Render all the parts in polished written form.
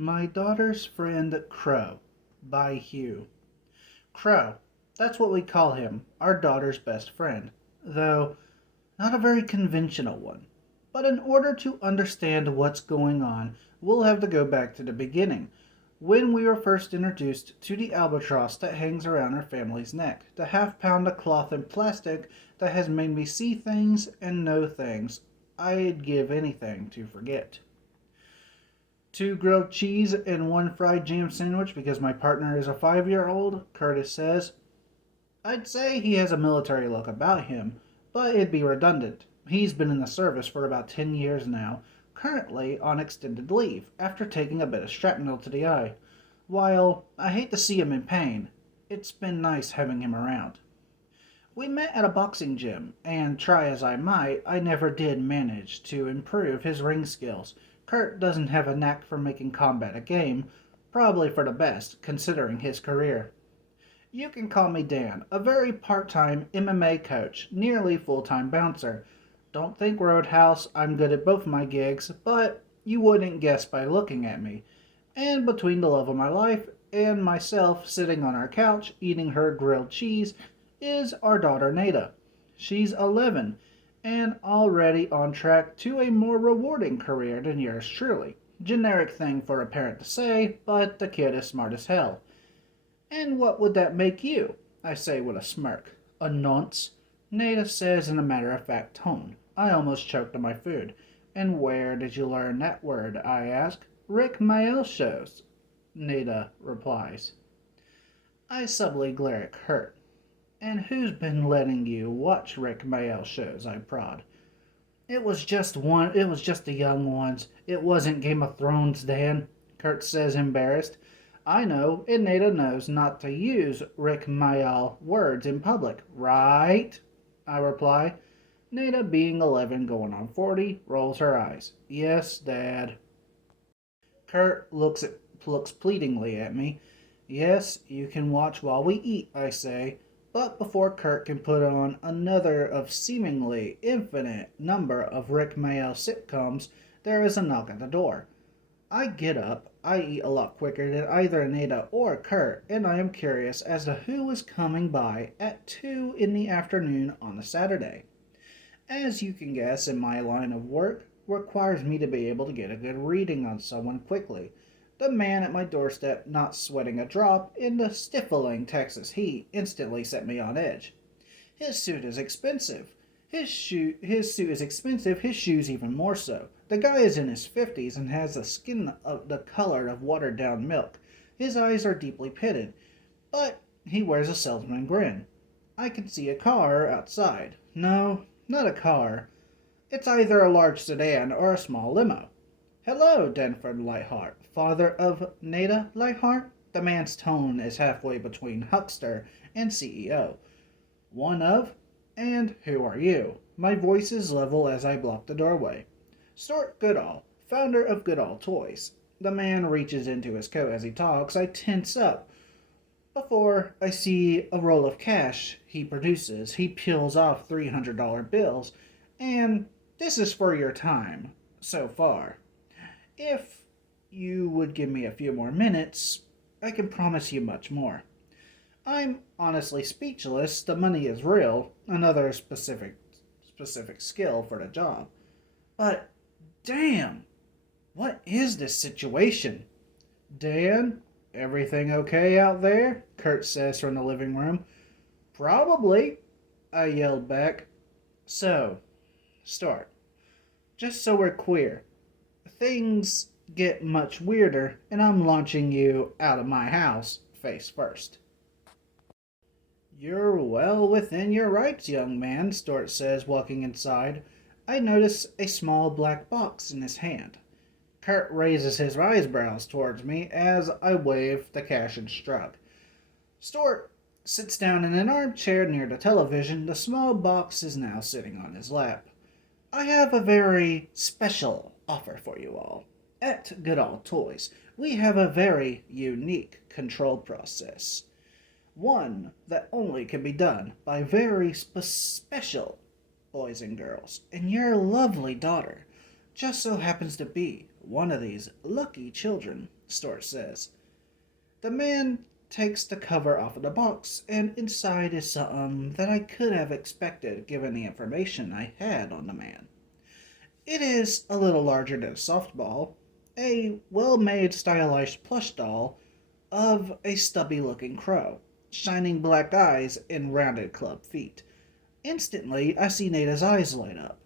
My Daughter's Friend Crow by Hugh. Crow, that's what we call him, our daughter's best friend, though not a very conventional one. But in order to understand what's going on, we'll have to go back to the beginning, when we were first introduced to the albatross that hangs around our family's neck, the half pound of cloth and plastic that has made me see things and know things I'd give anything to forget. Two grilled cheese and one fried jam sandwich because my partner is a 5-year old, Curtis says. I'd say he has a military look about him, but it'd be redundant. He's been in the service for about 10 years now, currently on extended leave after taking a bit of shrapnel to the eye. While I hate to see him in pain, it's been nice having him around. We met at a boxing gym, and try as I might, I never did manage to improve his ring skills. Kurt doesn't have a knack for making combat a game, probably for the best, considering his career. You can call me Dan, a very part-time MMA coach, nearly full-time bouncer. Don't think Roadhouse, I'm good at both my gigs, but you wouldn't guess by looking at me. And between the love of my life and myself sitting on our couch eating her grilled cheese is our daughter Nada. She's 11 and already on track to a more rewarding career than yours truly. Generic thing for a parent to say, but the kid is smart as hell. And what would that make you? I say with a smirk. A nonce, Nada says in a matter-of-fact tone. I almost choked on my food. And where did you learn that word? I ask. Rick Mayall shows, Nada replies. I subtly glare at Kurt. And who's been letting you watch Rick Mayall shows? I prod. It was just the young ones. It wasn't Game of Thrones, Dan, Kurt says, embarrassed. I know, and Nada knows not to use Rick Mayall words in public, right? I reply. Nada, being 11 going on 40, rolls her eyes. Yes, Dad. Kurt looks pleadingly at me. Yes, you can watch while we eat, I say. But before Kurt can put on another of seemingly infinite number of Rick Mayall sitcoms, there is a knock at the door. I get up. I eat a lot quicker than either Nada or Kurt, and I am curious as to who is coming by at 2 in the afternoon on a Saturday. As you can guess, in my line of work requires me to be able to get a good reading on someone quickly. The man at my doorstep not sweating a drop in the stifling Texas heat instantly set me on edge. His suit is expensive. His suit is expensive, his shoes even more so. The guy is in his 50s and has the skin of the color of watered down milk. His eyes are deeply pitted, but he wears a salesman grin. I can see a car outside. No, not a car. It's either a large sedan or a small limo. Hello, Denford Lightheart, father of Nada Lightheart. The man's tone is halfway between huckster and CEO. One of? And who are you? My voice is level as I block the doorway. Stuart Goodall, founder of Goodall Toys. The man reaches into his coat as he talks. I tense up. Before I see a roll of cash he produces, he peels off $300 bills. And this is for your time, so far. If you would give me a few more minutes, I can promise you much more. I'm honestly speechless. The money is real, another specific skill for the job. But damn, what is this situation? Dan, everything okay out there? Kurt says from the living room. Probably, I yelled back. So, start. Just so we're clear, things get much weirder, and I'm launching you out of my house face first. You're well within your rights, young man, Stuart says, walking inside. I notice a small black box in his hand. Kurt raises his eyebrows towards me as I wave the cash and shrug. Stuart sits down in an armchair near the television. The small box is now sitting on his lap. I have a very special offer for you all. At Goodall Toys, we have a very unique control process. One that only can be done by very special boys and girls. And your lovely daughter just so happens to be One of these lucky children, Stuart says. The man takes the cover off of the box, and inside is something that I could have expected given the information I had on the man. It is a little larger than a softball, a well made stylized plush doll of a stubby looking crow, shining black eyes and rounded club feet. Instantly, I see Nada's eyes light up.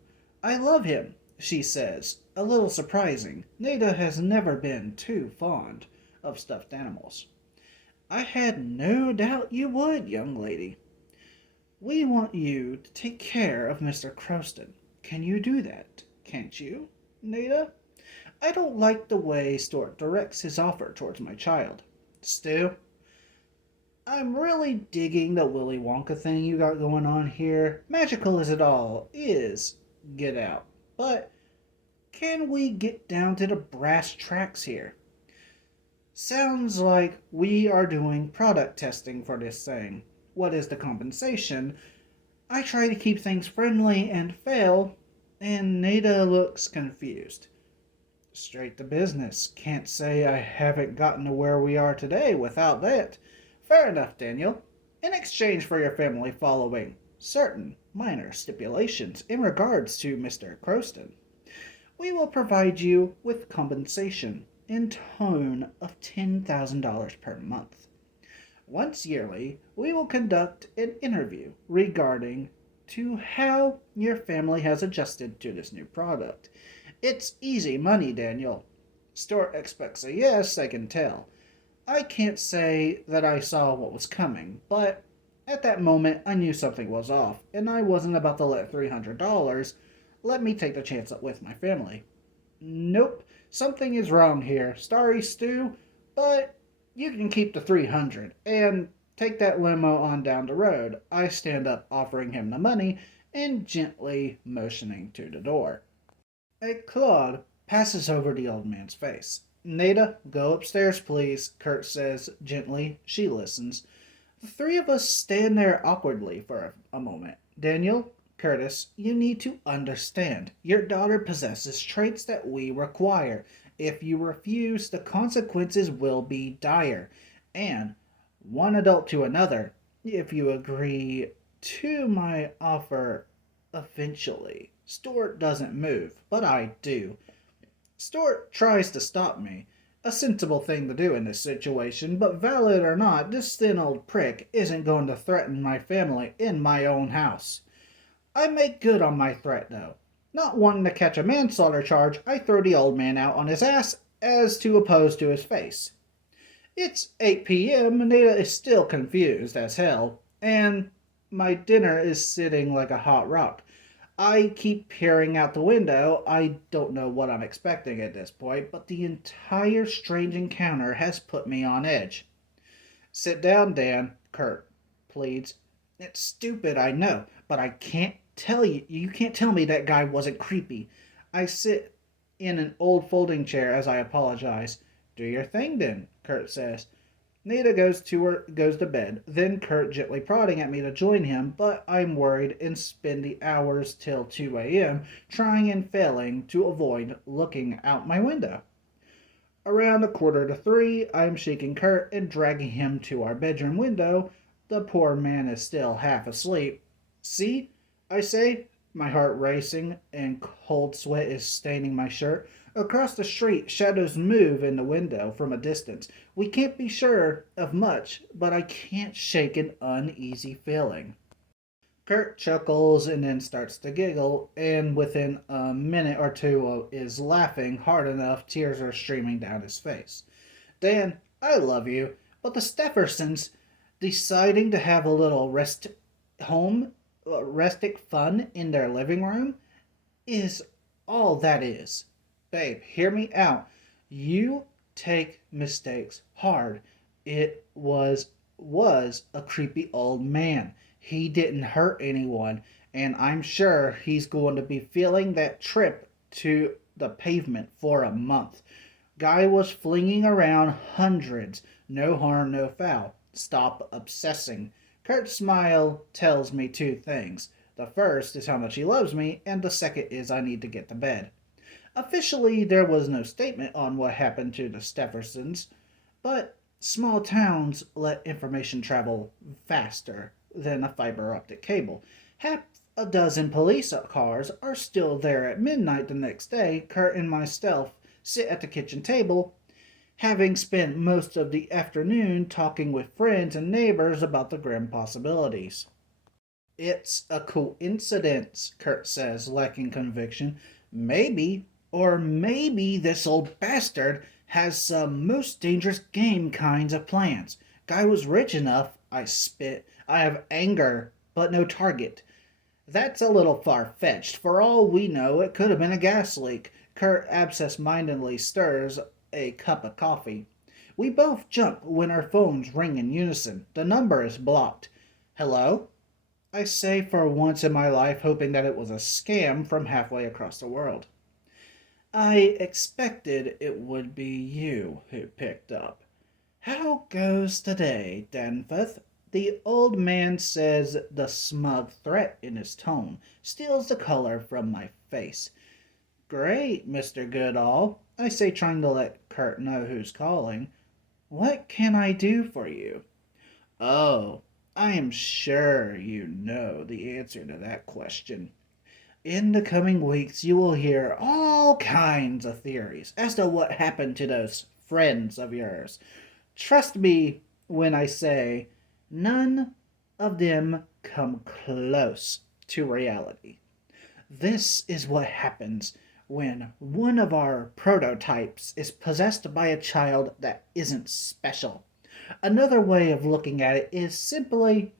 I love him, she says, a little surprising. Nada has never been too fond of stuffed animals. I had no doubt you would, young lady. We want you to take care of Mr. Croston. Can you do that? Can't you, Nada? I don't like the way Stuart directs his offer towards my child. Stu, I'm really digging the Willy Wonka thing you got going on here. Magical as it all is, get out. But can we get down to the brass tracks here? Sounds like we are doing product testing for this thing. What is the compensation? I try to keep things friendly and fail, and Nada looks confused. Straight to business. Can't say I haven't gotten to where we are today without that. Fair enough, Daniel. In exchange for your family following certain minor stipulations in regards to Mr. Croston, we will provide you with compensation in tone of $10,000 per month. Once yearly, we will conduct an interview regarding to how your family has adjusted to this new product. It's easy money, Daniel. Stuart expects a yes, I can tell. I can't say that I saw what was coming, but at that moment I knew something was off, and I wasn't about to let $300 let me take the chance with my family. Nope, something is wrong here. Sorry, Stu, but you can keep the 300 and take that limo on down the road. I stand up, offering him the money and gently motioning to the door. A cloud passes over the old man's face. Nada, go upstairs, please, Kurt says gently. She listens. The three of us stand there awkwardly for a moment. Daniel, Curtis, you need to understand. Your daughter possesses traits that we require. If you refuse, the consequences will be dire. And one adult to another, if you agree to my offer eventually. Stuart doesn't move, but I do. Stuart tries to stop me. A sensible thing to do in this situation, but valid or not, this thin old prick isn't going to threaten my family in my own house. I make good on my threat, though. Not wanting to catch a manslaughter charge, I throw the old man out on his ass as to oppose to his face. It's 8 p.m. and Nada is still confused as hell, and my dinner is sitting like a hot rock. I keep peering out the window. I don't know what I'm expecting at this point, but the entire strange encounter has put me on edge. Sit down, Dan, Kurt pleads. It's stupid, I know, but I can't tell you. You can't tell me that guy wasn't creepy. I sit in an old folding chair as I apologize. Do your thing then, Kurt says. Nada goes to bed, then Kurt gently prodding at me to join him, but I'm worried and spend the hours till 2 a.m. trying and failing to avoid looking out my window. Around 2:45, I'm shaking Kurt and dragging him to our bedroom window. The poor man is still half asleep. See, I say, my heart racing and cold sweat is staining my shirt. Across the street, shadows move in the window from a distance. We can't be sure of much, but I can't shake an uneasy feeling. Kurt chuckles and then starts to giggle, and within a minute or two is laughing hard enough tears are streaming down his face. Dan, I love you, but the Steffersons deciding to have a little rustic fun in their living room is all that is. Babe, hear me out. You take mistakes hard. It was a creepy old man. He didn't hurt anyone, and I'm sure he's going to be feeling that trip to the pavement for a month. Guy was flinging around hundreds. No harm, no foul. Stop obsessing. Kurt's smile tells me two things. The first is how much he loves me, and the second is I need to get to bed. Officially, there was no statement on what happened to the Steffersons, but small towns let information travel faster than a fiber optic cable. Half a dozen police cars are still there at midnight the next day. Kurt and myself sit at the kitchen table, having spent most of the afternoon talking with friends and neighbors about the grim possibilities. It's a coincidence, Kurt says, lacking conviction. Maybe, or maybe this old bastard has some most dangerous game kinds of plans. Guy was rich enough, I spit. I have anger, but no target. That's a little far fetched. For all we know, it could have been a gas leak. Kurt absent mindedly stirs a cup of coffee. We both jump when our phones ring in unison. The number is blocked. Hello? I say for once in my life, hoping that it was a scam from halfway across the world. I expected it would be you who picked up. How goes today, Danforth? The old man says, the smug threat in his tone steals the color from my face. Great, Mr. Goodall, I say, trying to let Kurt know who's calling. What can I do for you? Oh, I am sure you know the answer to that question. In the coming weeks, you will hear all kinds of theories as to what happened to those friends of yours. Trust me when I say none of them come close to reality. This is what happens when one of our prototypes is possessed by a child that isn't special. Another way of looking at it is simply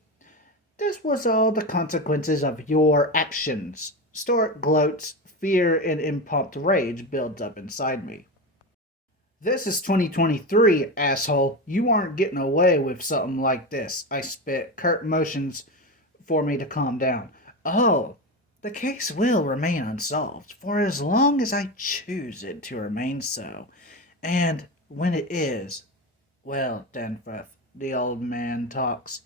this was all the consequences of your actions. Stuart gloats, fear and impromptu rage builds up inside me. This is 2023, asshole. You aren't getting away with something like this. I spit. Kurt motions for me to calm down. Oh, the case will remain unsolved for as long as I choose it to remain so. And when it is, well, Danforth, the old man talks.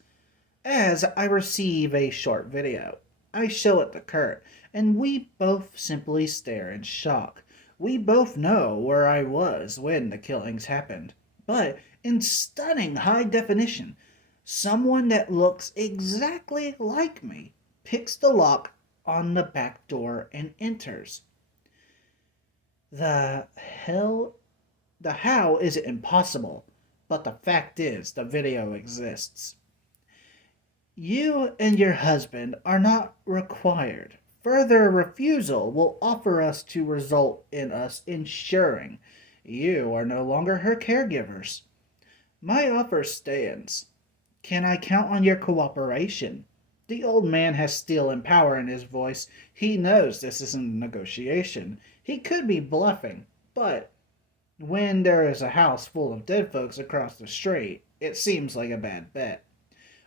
As I receive a short video, I show it to Kurt, and we both simply stare in shock. We both know where I was when the killings happened, but in stunning high definition, someone that looks exactly like me picks the lock on the back door and enters. The hell, the how is it impossible, but the fact is the video exists. You and your husband are not required. Further refusal will offer us to result in us ensuring you are no longer her caregivers. My offer stands. Can I count on your cooperation? The old man has steel and power in his voice. He knows this isn't a negotiation. He could be bluffing, but when there is a house full of dead folks across the street, it seems like a bad bet.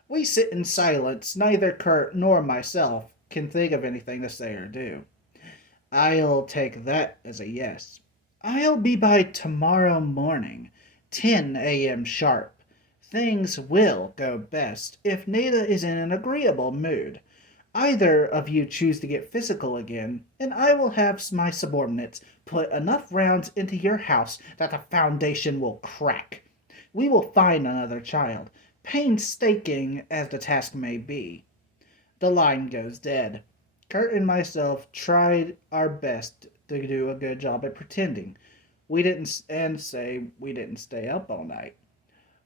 We sit in silence. Neither Kurt nor myself can think of anything to say or do. I'll take that as a yes. I'll be by tomorrow morning, 10 a.m. sharp. Things will go best if Nada is in an agreeable mood. Either of you choose to get physical again, and I will have my subordinates put enough rounds into your house that the foundation will crack. We will find another child, painstaking as the task may be. The line goes dead. Kurt and myself tried our best to do a good job at pretending. We didn't and say we didn't stay up all night.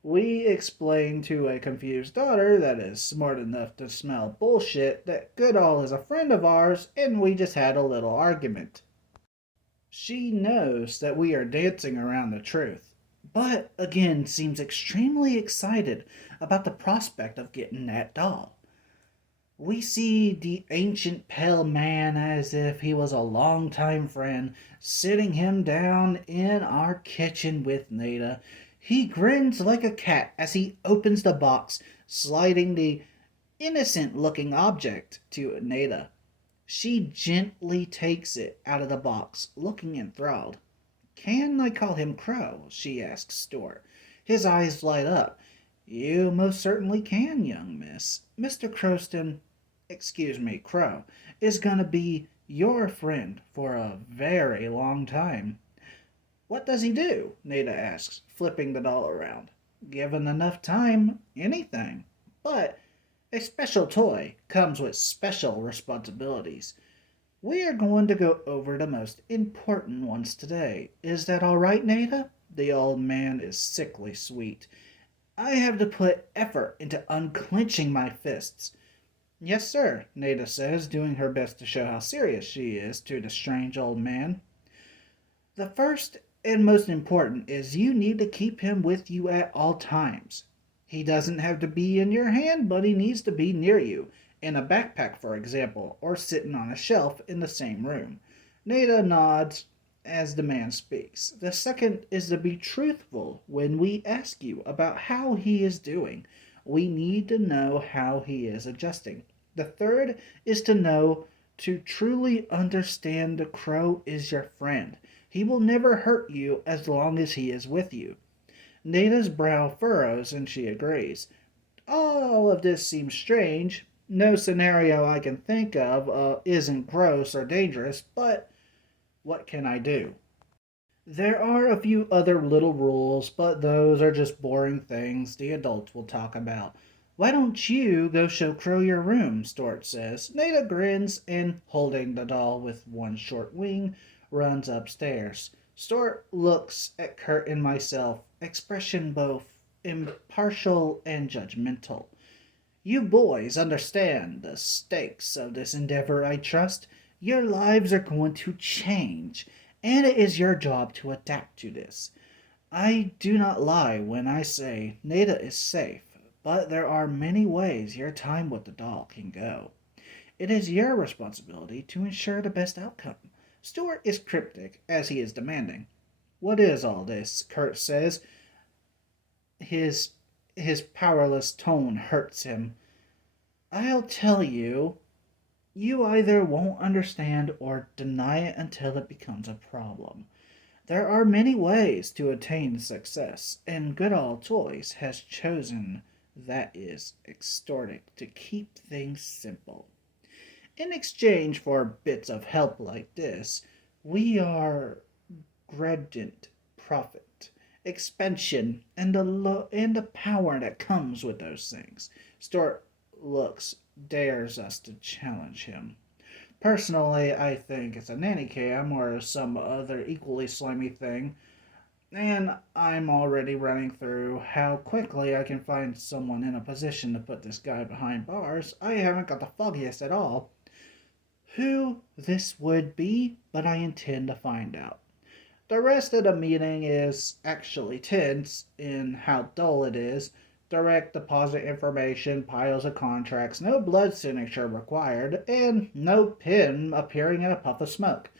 We explained to a confused daughter that is smart enough to smell bullshit that Goodall is a friend of ours and we just had a little argument. She knows that we are dancing around the truth, but again seems extremely excited about the prospect of getting that doll. We see the ancient pale man as if he was a long-time friend, sitting him down in our kitchen with Nada. He grins like a cat as he opens the box, sliding the innocent-looking object to Nada. She gently takes it out of the box, looking enthralled. Can I call him Crow? She asks Stuart. His eyes light up. You most certainly can, young miss. Mr. Croston, excuse me, Crow, is going to be Your friend for a very long time. What does he do? Nada asks, flipping the doll around. Given enough time, anything. But a special toy comes with special responsibilities. We are going to go over the most important ones today. Is that all right, Nada? The old man is sickly sweet. I have to put effort into unclenching my fists. Yes, sir, Nada says, doing her best to show how serious she is to the strange old man. The first and most important is you need to keep him with you at all times. He doesn't have to be in your hand, but he needs to be near you, in a backpack, for example, or sitting on a shelf in the same room. Nada nods as the man speaks. The second is to be truthful when we ask you about how he is doing. We need to know how he is adjusting. The third is to know to truly understand the crow is your friend. He will never hurt you as long as he is with you. Nada's brow furrows and she agrees. All of this seems strange. No scenario I can think of isn't gross or dangerous, but what can I do? There are a few other little rules, but those are just boring things the adults will talk about. Why don't you go show Crow your room? Stuart says. Nada grins and, holding the doll with one short wing, runs upstairs. Stuart looks at Kurt and myself, expression both impartial and judgmental. You boys understand the stakes of this endeavor, I trust. Your lives are going to change, and it is your job to adapt to this. I do not lie when I say Nada is safe, but there are many ways your time with the doll can go. It is your responsibility to ensure the best outcome. Stuart is cryptic, as he is demanding. What is all this? Kurt says. His his powerless tone hurts him. I'll tell you. You either won't understand or deny it until it becomes a problem. There are many ways to attain success, and Good Old Toys has chosen that is extorting to keep things simple. In exchange for bits of help like this, we are gradient profit, expansion, and the power that comes with those things. Stuart looks dares us to challenge him. Personally, I think it's a nanny cam or some other equally slimy thing, and I'm already running through how quickly I can find someone in a position to put this guy behind bars. I haven't got the foggiest at all who this would be, but I intend to find out. The rest of the meeting is actually tense in how dull it is. Direct deposit information, piles of contracts, no blood signature required, and no pin appearing in a puff of smoke.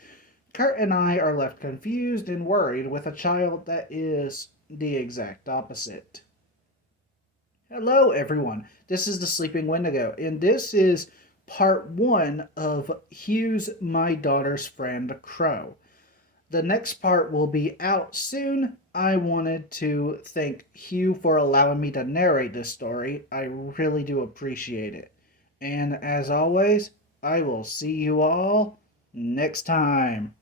Kurt and I are left confused and worried with a child that is the exact opposite. Hello, everyone. This is the Sleeping Wendigo, and this is part one of Hugh's My Daughter's Friend Crow. The next part will be out soon. I wanted to thank Hugh for allowing me to narrate this story. I really do appreciate it. And as always, I will see you all next time.